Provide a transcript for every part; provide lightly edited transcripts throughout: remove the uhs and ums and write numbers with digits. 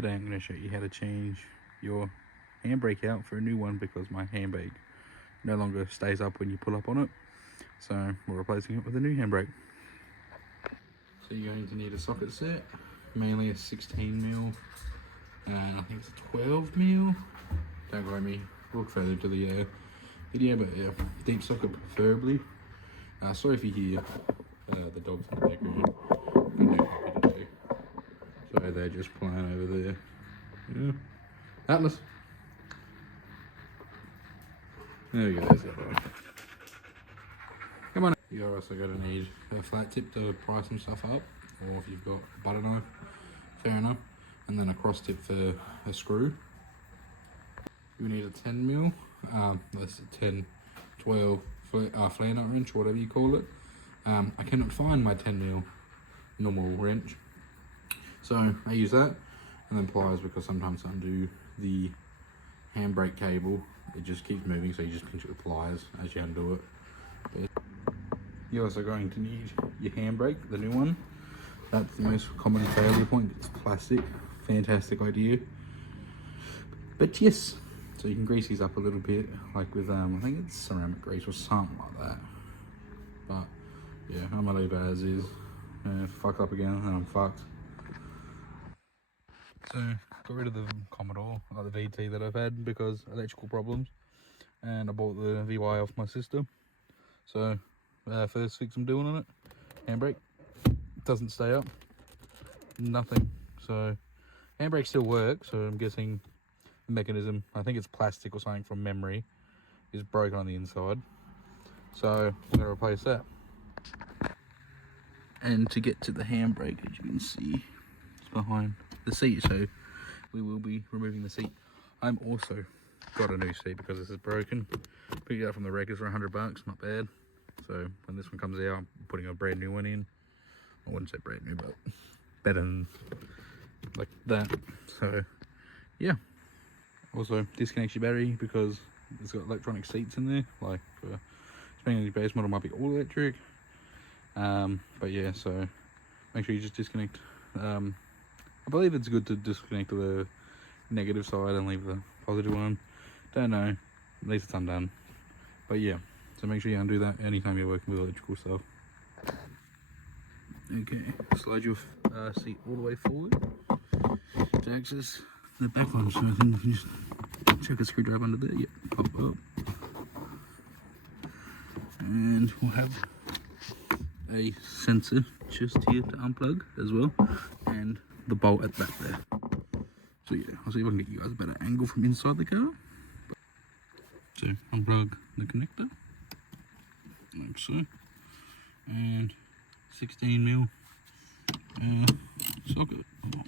Today I'm going to show you how to change your handbrake out for a new one because my handbrake no longer stays up when you pull up on it. So we're replacing it with a new handbrake. So you're going to need a socket set, mainly a 16mm and I think it's a 12mm. Don't quote me, look further to the video, but yeah, deep socket preferably. Sorry if you hear the dogs in the background. So they're just playing over there. Yeah. Atlas. There we go, there's that one. Come on. You're also going to need a flat tip to pry some stuff up, or if you've got a butter knife, fair enough. And then a cross tip for a screw. You need a 10mm, that's a 10, 12 flare nut wrench, whatever you call it. I cannot find my 10mm normal wrench, so I use that, and then pliers, because sometimes I undo the handbrake cable, it just keeps moving, so you just pinch it with pliers as you undo it. But you're also going to need your handbrake, the new one. That's the most common failure point. It's plastic, fantastic idea. But yes, so you can grease these up a little bit, like with I think it's ceramic grease or something like that. But yeah, I'm gonna leave it as is. Fuck up again, and I'm fucked. So got rid of the Commodore, like the VT that I've had because electrical problems, and I bought the VY off my sister. So first fix I'm doing on it, handbrake doesn't stay up, nothing. So handbrake still works, so I'm guessing the mechanism, I think it's plastic or something from memory, is broken on the inside. So I'm gonna replace that. And to get to the handbrake, as you can see, it's behind the seat, so we will be removing the seat. I'm also got a new seat because this is broken. Picked it up from the wreckers for $100, not bad. So when this one comes out, I'm putting a brand new one in. I wouldn't say brand new, but better than like that. So yeah. Also disconnect your battery because it's got electronic seats in there. Like for depending on your base model, might be all electric. But yeah, so make sure you just disconnect. I believe it's good to disconnect the negative side and leave the positive one. Don't know, at least it's undone. But yeah, so make sure you undo that anytime you're working with electrical stuff. Okay, slide your seat all the way forward to access the back one, so I think you can just chuck a screwdriver under there. Yep, pop up. And we'll have a sensor just here to unplug as well, and the bolt at the back there. So yeah, I'll see if I can get you guys a better angle from inside the car. So unplug the connector, like so, and 16mm socket. Oh,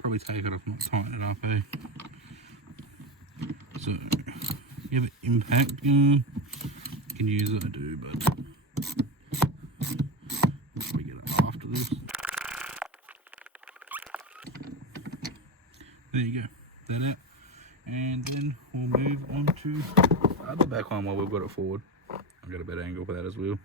probably take it off, not tighten it up, eh? So you have an impact gun, you can use it, I do, but I'll probably get it after this. There you go, that out. And then we'll move on to the other back one while we've got it forward. I've got a better angle for that as well.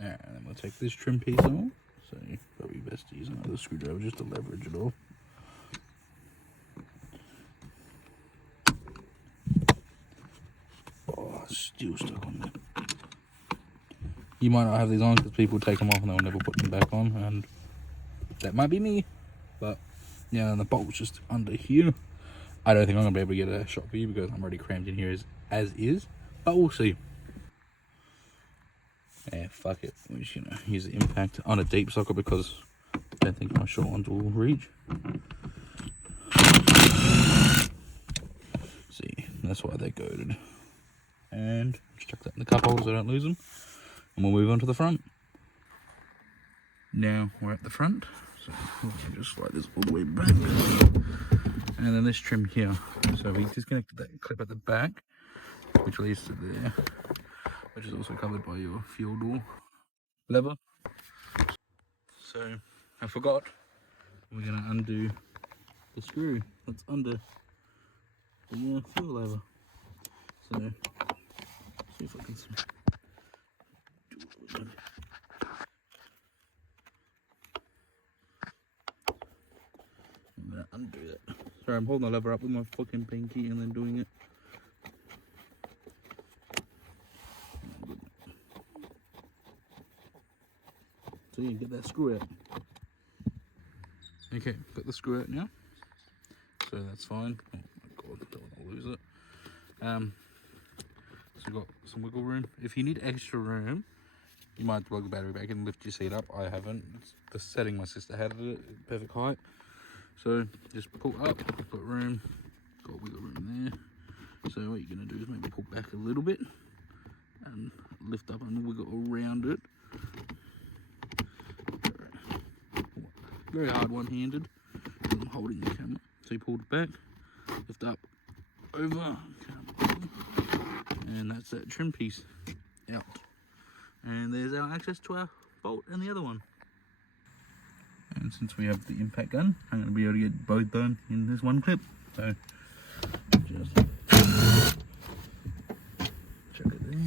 Alright, and then we'll take this trim piece off. So probably best to use another screwdriver just to leverage it off. Oh, it's still stuck on there. You might not have these on because people take them off and they'll never put them back on, and that might be me. But yeah, and the bolt's just under here. I don't think I'm gonna be able to get a shot for you because I'm already crammed in here as is, but we'll see. Yeah, fuck it. We're just gonna use the impact on a deep socket because I don't think my short ones will reach. See, that's why they're goated. And just chuck that in the cup holders so I don't lose them. And we'll move on to the front. Now we're at the front, so we'll just slide this all the way back. And then this trim here. So we disconnected that clip at the back, which leads to there, which is also covered by your fuel door lever. So I forgot, we're going to undo the screw that's under the fuel lever. So see if I can undo that. Sorry, I'm holding the lever up with my fucking pinky and then doing it. So you get that screw out. Okay, got the screw out now. So that's fine. Oh my god, don't want to lose it. So you've got some wiggle room. If you need extra room, you might plug the battery back and lift your seat up. I haven't. It's the setting my sister had it at perfect height. So just pull up, got room, got wiggle room there. So what you're going to do is maybe pull back a little bit and lift up and wiggle around it. Very hard one-handed. I'm holding the camera. So you pull it back, lift up, over, and that's that trim piece out. And there's our access to our bolt and the other one. And since we have the impact gun, I'm going to be able to get both done in this one clip. So just chuck it there.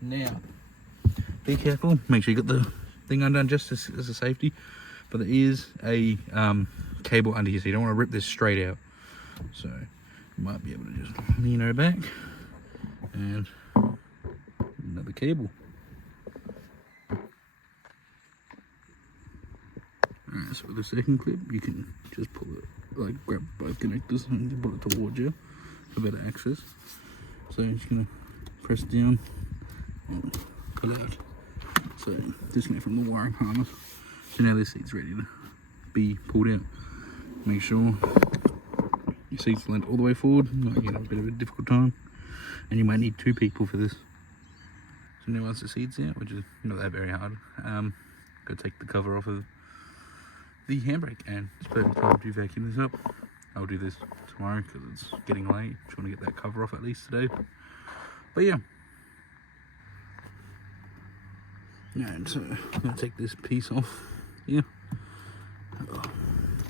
Now, be careful, make sure you got the thing undone just as a safety, but there is a cable under here, so you don't want to rip this straight out. So you might be able to just lean her back and another cable. Alright, so with the second clip, you can just pull it, like grab both connectors and pull it towards you for better access. So you're just going to press down and pull out. So disconnect from the wiring harness. So now this seat's ready to be pulled out. Make sure your seat's leant all the way forward. You might get a bit of a difficult time, and you might need 2 people for this. So now once the seat's out, which is not that very hard, go take the cover off of the handbrake, and it's perfect time to vacuum this up. I'll do this tomorrow because it's getting late. Trying to get that cover off at least today. But yeah. And so I'm going to take this piece off here. Oh,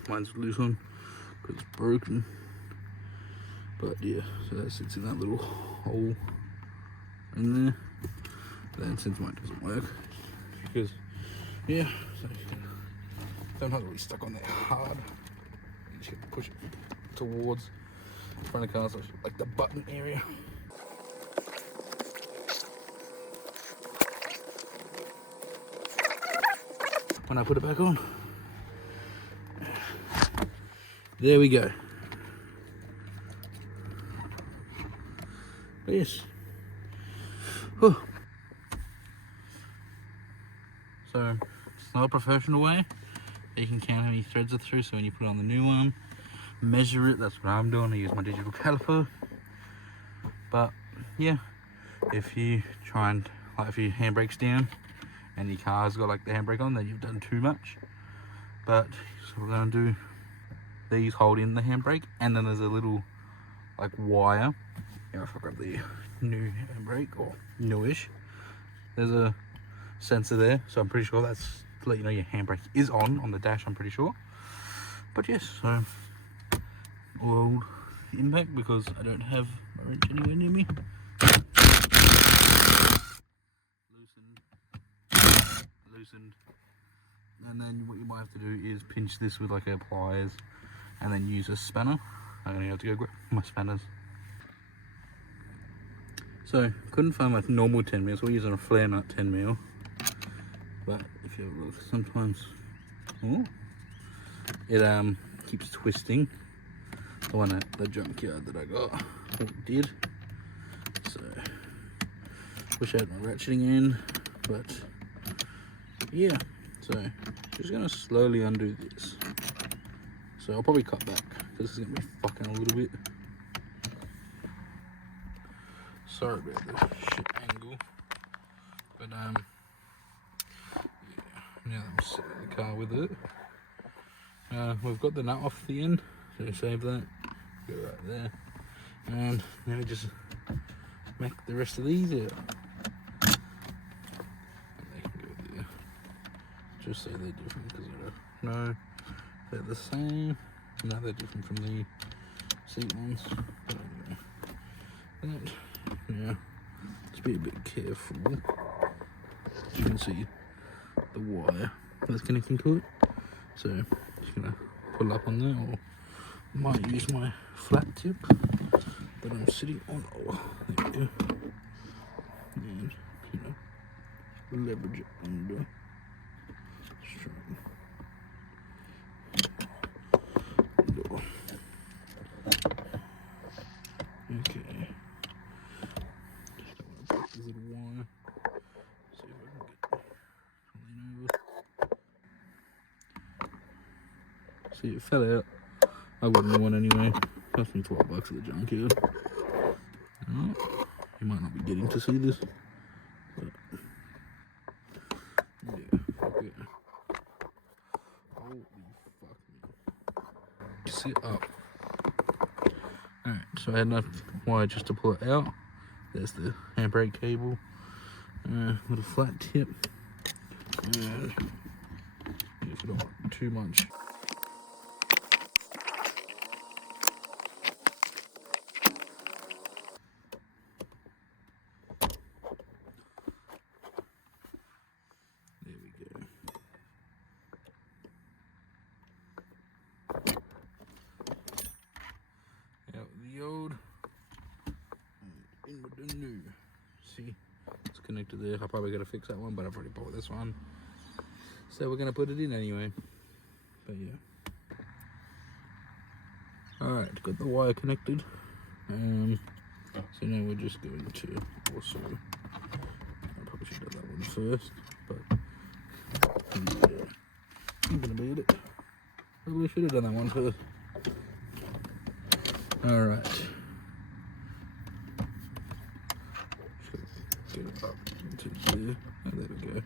mine's loose on because it's broken. But yeah, so that sits in that little hole in there. Then since mine doesn't work, because yeah, so sometimes really stuck on there hard. You just have to push it towards the front of the car, so like the button area. When I put it back on, there we go. Yes. Whew. So it's not a professional way. You can count how many threads are through. So when you put on the new one, measure it. That's what I'm doing. I use my digital caliper. But yeah, if you try and if your handbrake's down and your car's got like the handbrake on, then you've done too much. But so we're going to do these hold in the handbrake, and then there's a little like wire. Yeah, if I grab the new handbrake, or newish, there's a sensor there, so I'm pretty sure that's to let you know your handbrake is on the dash, I'm pretty sure. But yes, so oiled impact because I don't have a wrench anywhere near me. Loosened, and then what you might have to do is pinch this with like a pliers and then use a spanner. I'm gonna have to go grab my spanners. So couldn't find my normal 10mm, so we're using a flare nut 10mm. But if you have a look, sometimes it keeps twisting. The one at the junkyard that I got, it did. So wish I had my ratcheting end, but yeah. So just gonna slowly undo this. So I'll probably cut back because this is gonna be fucking a little bit. Sorry about the shit angle, but yeah. Now that I'm sitting in the car with it, we've got the nut off the end, so save that. Go right there, and now we just make the rest of these out. Just say they're different because I don't know they're the same. No, they're different from the seat ones. But anyway, that, yeah, just be a bit careful. You can see the wire that's connecting to it. So just gonna pull up on there, or might use my flat tip that I'm sitting on. Oh, there we go. And leverage it under. Strong. Okay. Just don't want to break this little wire. See if I can get lean over. See, it fell out. I got a new one anyway. Cost me $12 at the junkyard. Oh, you might not be getting to see this, but yeah, okay. Holy fuck me. Sit up. Alright, so I had enough wire just to pull it out. There's the handbrake cable. Little flat tip. And if you don't want too much. There we go. Out with the old. In with the new. See, it's connected there. I probably got to fix that one, but I've already bought this one. So we're going to put it in anyway. But yeah. Alright, got the wire connected. So now we're just going to also, I probably should have done that one first, but yeah, I'm going to beat it. Probably should have done that one first. Alright. Get it up into there. Oh, there we go.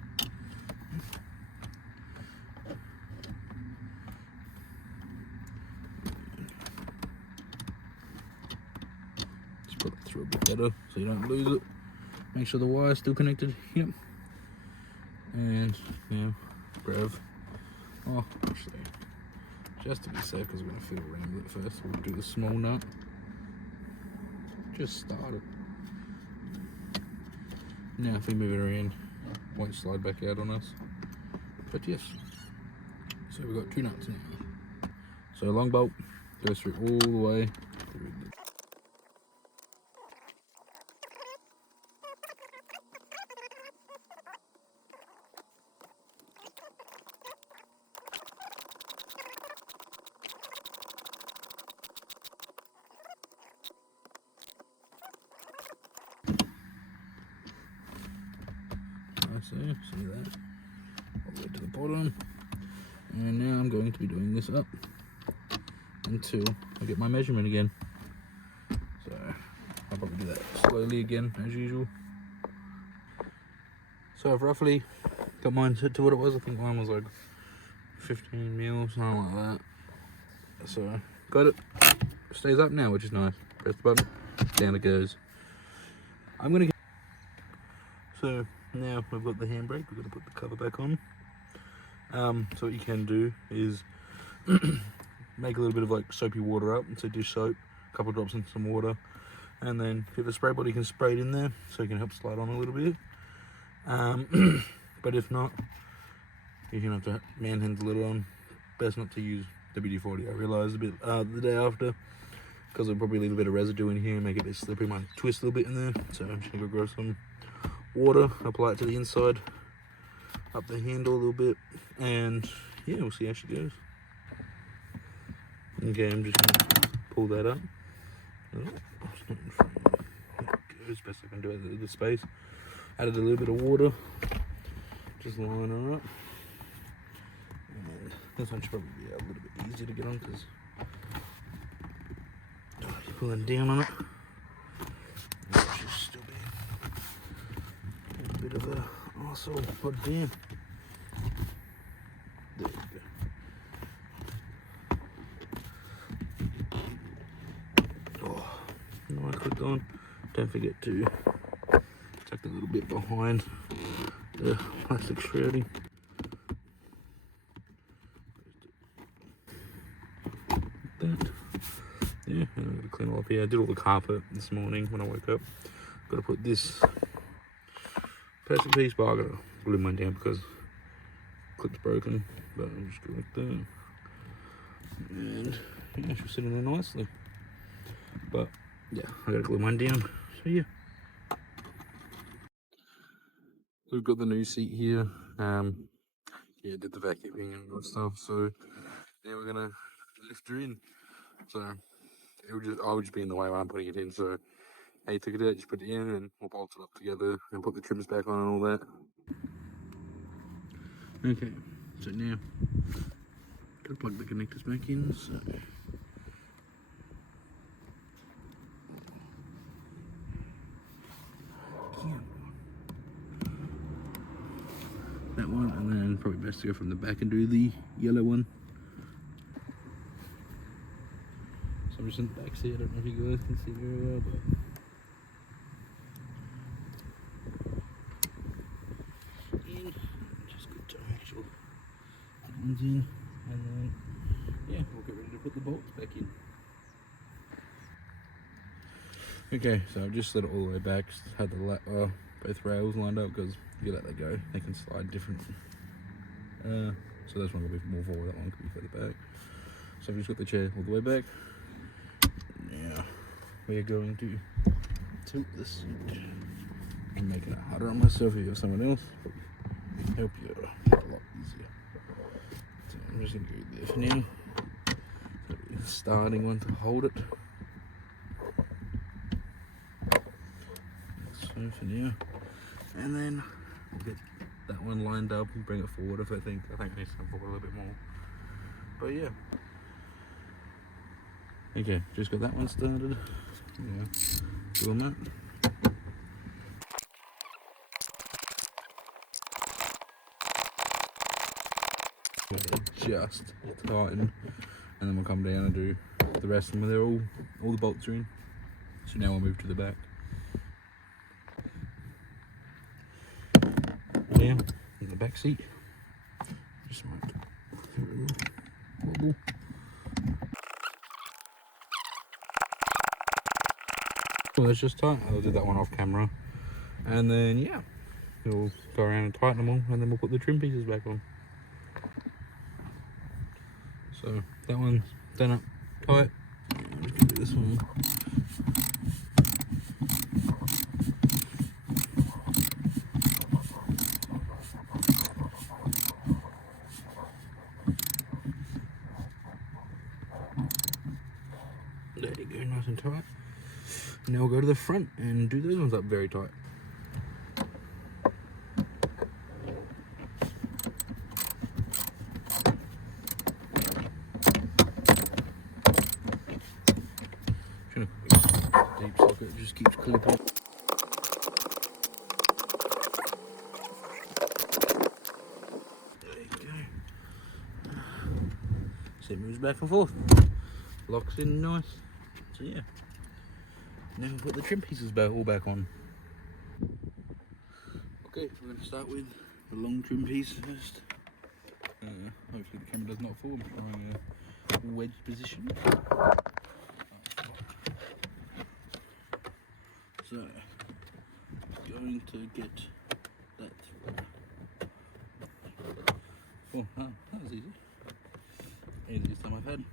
Just put it through a bit better so you don't lose it. Make sure the wire's still connected. Yep. And now grab. Oh, actually, just to be safe, because we're going to fiddle around with it first, we'll do the small nut. Just start it. Now if we move it around, it won't slide back out on us. But yes, so we've got two nuts now. So long bolt goes through all the way through the see that all the way to the bottom, and now I'm going to be doing this up until I get my measurement again. So I'll probably do that slowly again as usual. So I've roughly got mine set to what it was. I think mine was like 15 mil, something like that. So got it. Stays up now, which is nice. Press the button, down it goes. I'm gonna get. So now we've got the handbrake, we're going to put the cover back on. So what you can do is make a little bit of like soapy water up, so dish soap, a couple of drops in some water, and then if you have a spray bottle you can spray it in there so you can help slide on a little bit. But if not, you're going to have to manhandle it on. Best not to use WD-40, I realised a bit the day after, because it'll probably leave a bit of residue in here and make it a bit slippery. Might twist a little bit in there, so I'm just going to go grab some water, apply it to the inside, up the handle a little bit, and yeah, we'll see how she goes. Okay, I'm just going to pull that up. Oh, it's not in front of me. There it goes, best I can do it at the space. Added a little bit of water, just line her up. And this one should probably be a little bit easier to get on because you're pulling down on it. It should still be a bit of a arsehole, but damn. There we go. Oh, no, I clicked on. Don't forget to tuck a little bit behind the plastic shrouding. Like that. Yeah, I'm going to clean it up here. I did all the carpet this morning when I woke up. Got to put this plastic piece, but I'm going to glue mine down because clip's broken, but I'll just go like that. And yeah, she'll sit in there nicely. But yeah, I gotta glue mine down. So yeah. So we've got the new seat here. Yeah, did the vacuuming and all stuff. So now we're gonna lift her in. So I would just be in the way while I'm putting it in. So he took it out, just put it in, and we'll bolt it up together and put the trims back on and all that. Okay, so now gotta plug the connectors back in. So that one, and then probably best to go from the back and do the yellow one. So I'm just in the back seat. I don't know if you guys can see very well, but just good to make sure that one's in, and then yeah, we'll get ready to put the bolts back in. Okay, so I've just let it all the way back. Had the both rails lined up because you let that go, they can slide different. So this one will be more forward, that one could be further back. So I've just got the chair all the way back. Now we're going to tilt the seat. I'm making it harder on myself if you're someone else, but help you a lot easier. So I'm just going to go there for now. The starting one to hold it. So for now, and then we'll get that one lined up and bring it forward if I think it needs to come forward a little bit more. But yeah. Okay, just got that one started. Yeah, doing that. Just tighten, and then we'll come down and do the rest of them. They're all the bolts are in. So now we'll move to the back. Now in the back seat, just might wobble. Well, that's just tight. I'll do that one off camera, and then yeah, we'll go around and tighten them all, and then we'll put the trim pieces back on. So that one's done up tight. I'm just gonna do this one. There you go, nice and tight. And now we'll go to the front and do those ones up very tight. Deep socket just keeps clipping. There you go. So it moves back and forth. Locks in nice. So yeah. Now we'll put the trim pieces all back on. Okay, we're going to start with the long trim piece first. Hopefully the camera does not fall. I'm trying a wedge position. So, going to get that through. Oh, that was easy. Easiest time I've had.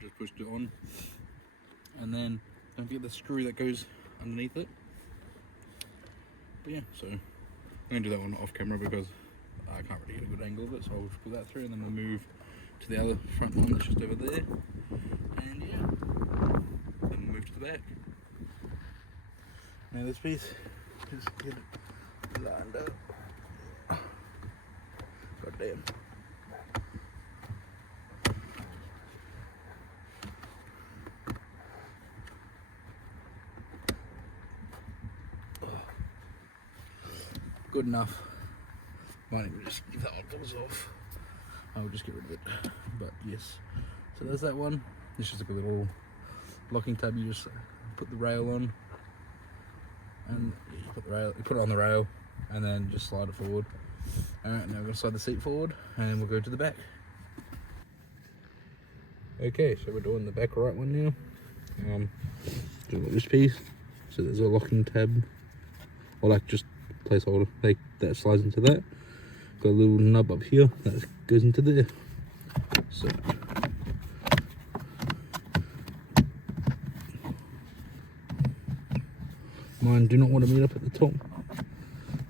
Just pushed it on. And then don't forget the screw that goes underneath it. But yeah, so I'm going to do that one off camera because I can't really get a good angle of it, so I'll just put that through and then we'll move to the other front one that's just over there. And yeah, then we'll move to the back. Now this piece, just get it lined up. God damn. Good enough. Might even just give that one off. I'll just get rid of it. But yes. So there's that one. It's just like a little locking tab. You just put the rail on, and you put it on the rail, and then just slide it forward. Alright, now we're gonna slide the seat forward, and we'll go to the back. Okay, so we're doing the back right one now. Doing this piece. So there's a locking tab, or like just placeholder, like that slides into that, got a little nub up here that goes into there. So mine do not want to meet up at the top,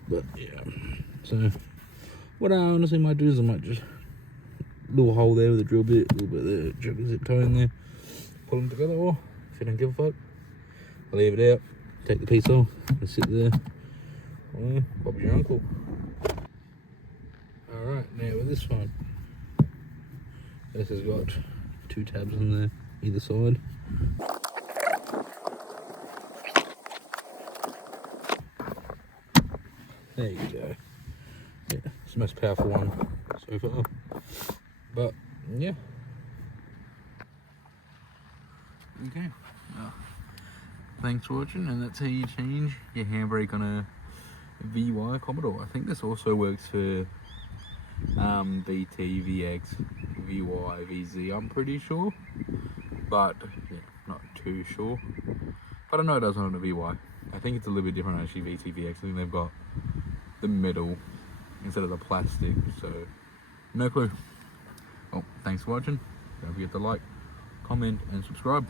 but yeah. So what I honestly might do is I might just little hole there with a drill bit, a little bit of the drill zip tie in there, pull them together, or if you don't give a fuck, I'll leave it out, take the piece off and sit there. Well, Bob's your uncle. Alright, now with this one, this has got 2 tabs on there either side. There you go. Yeah, it's the most powerful one so far. But yeah. Okay. Well, thanks for watching, and that's how you change your handbrake on a VY Commodore. I think this also works for VT, VX, VY, VZ, I'm pretty sure. But yeah, not too sure. But I know it does on a VY. I think it's a little bit different actually, VT, VX. I think they've got the metal instead of the plastic, so no clue. Well, thanks for watching. Don't forget to like, comment and subscribe.